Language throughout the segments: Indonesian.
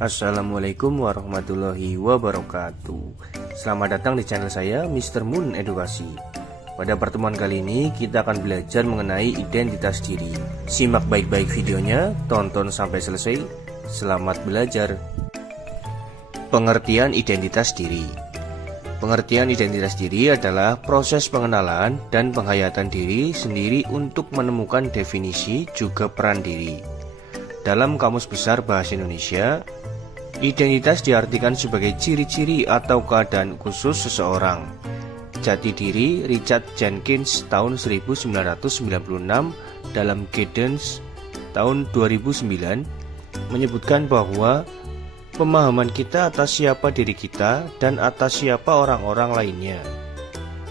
Assalamualaikum warahmatullahi wabarakatuh. Selamat datang di channel saya, Mr. Moon Edukasi. Pada pertemuan kali ini kita akan belajar mengenai identitas diri. Simak baik-baik videonya, tonton sampai selesai. Selamat belajar. Pengertian identitas diri. Pengertian identitas diri adalah proses pengenalan dan penghayatan diri sendiri untuk menemukan definisi juga peran diri. Dalam Kamus Besar Bahasa Indonesia, identitas diartikan sebagai ciri-ciri atau keadaan khusus seseorang. Jati diri Richard Jenkins tahun 1996 dalam Guidance tahun 2009 menyebutkan bahwa pemahaman kita atas siapa diri kita dan atas siapa orang-orang lainnya,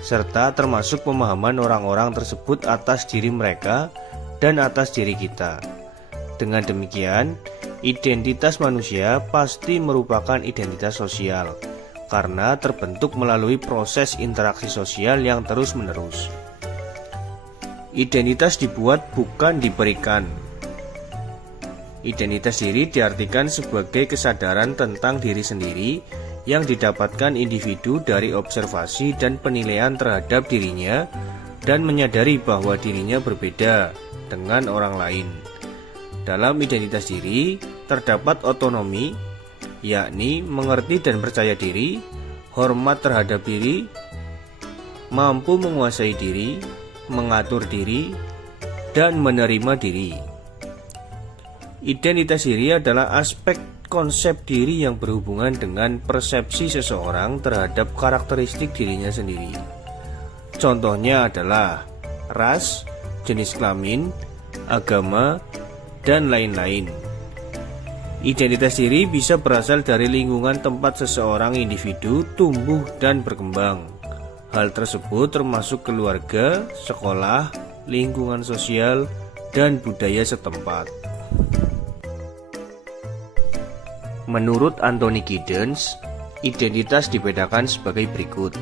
serta termasuk pemahaman orang-orang tersebut atas diri mereka dan atas diri kita. Dengan demikian, identitas manusia pasti merupakan identitas sosial karena terbentuk melalui proses interaksi sosial yang terus-menerus. Identitas dibuat bukan diberikan. Identitas diri diartikan sebagai kesadaran tentang diri sendiri yang didapatkan individu dari observasi dan penilaian terhadap dirinya dan menyadari bahwa dirinya berbeda dengan orang lain. Dalam identitas diri terdapat otonomi, yakni mengerti dan percaya diri, hormat terhadap diri, mampu menguasai diri, mengatur diri, dan menerima diri. Identitas diri adalah aspek konsep diri yang berhubungan dengan persepsi seseorang terhadap karakteristik dirinya sendiri. Contohnya adalah ras, jenis kelamin, agama, dan lain-lain. Identitas diri bisa berasal dari lingkungan tempat seseorang individu tumbuh dan berkembang. Hal tersebut termasuk keluarga, sekolah, lingkungan sosial, dan budaya setempat. Menurut Anthony Giddens, identitas dibedakan sebagai berikut.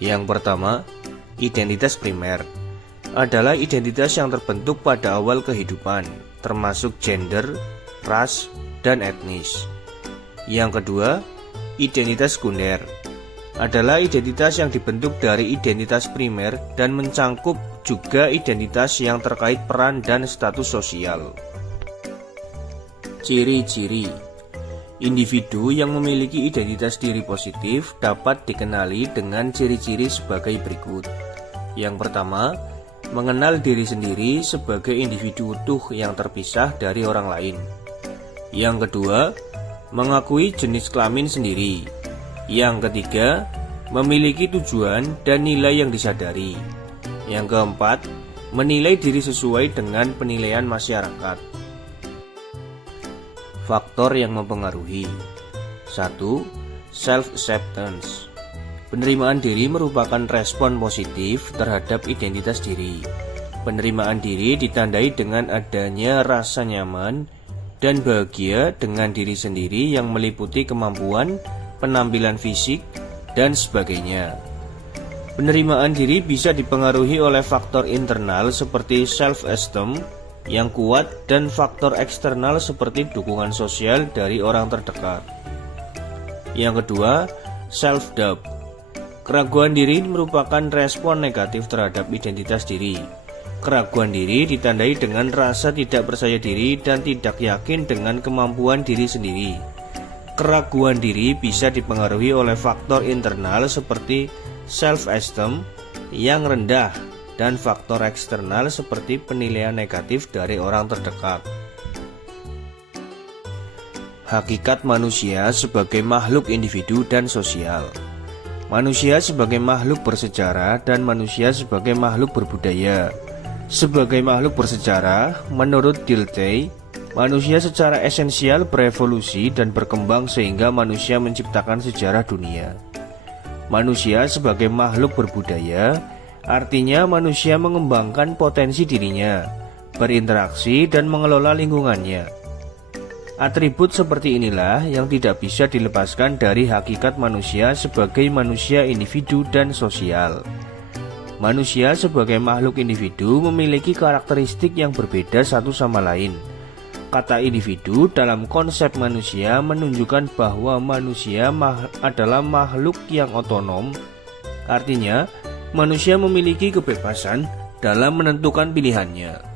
Yang pertama, identitas primer adalah identitas yang terbentuk pada awal kehidupan, termasuk gender, ras, dan etnis. Yang kedua, identitas sekunder adalah identitas yang dibentuk dari identitas primer dan mencangkup juga identitas yang terkait peran dan status sosial. Ciri-ciri individu yang memiliki identitas diri positif dapat dikenali dengan ciri-ciri sebagai berikut. Yang pertama, mengenal diri sendiri sebagai individu utuh yang terpisah dari orang lain. Yang kedua, mengakui jenis kelamin sendiri. Yang ketiga, memiliki tujuan dan nilai yang disadari. Yang keempat, menilai diri sesuai dengan penilaian masyarakat. Faktor yang mempengaruhi. 1. Self-acceptance. Penerimaan diri merupakan respon positif terhadap identitas diri. Penerimaan diri ditandai dengan adanya rasa nyaman dan bahagia dengan diri sendiri yang meliputi kemampuan, penampilan fisik, dan sebagainya. Penerimaan diri bisa dipengaruhi oleh faktor internal seperti self-esteem yang kuat dan faktor eksternal seperti dukungan sosial dari orang terdekat. Yang kedua, self-doubt. Keraguan diri merupakan respon negatif terhadap identitas diri. Keraguan diri ditandai dengan rasa tidak percaya diri dan tidak yakin dengan kemampuan diri sendiri. Keraguan diri bisa dipengaruhi oleh faktor internal seperti self-esteem yang rendah dan faktor eksternal seperti penilaian negatif dari orang terdekat. Hakikat manusia sebagai makhluk individu dan sosial. Manusia sebagai makhluk bersejarah dan manusia sebagai makhluk berbudaya. Sebagai makhluk bersejarah, menurut Dilthey, manusia secara esensial berevolusi dan berkembang sehingga manusia menciptakan sejarah dunia. Manusia sebagai makhluk berbudaya artinya manusia mengembangkan potensi dirinya, berinteraksi dan mengelola lingkungannya. Atribut seperti inilah yang tidak bisa dilepaskan dari hakikat manusia sebagai manusia individu dan sosial. Manusia sebagai makhluk individu memiliki karakteristik yang berbeda satu sama lain. Kata individu dalam konsep manusia menunjukkan bahwa manusia adalah makhluk yang otonom. Artinya, manusia memiliki kebebasan dalam menentukan pilihannya.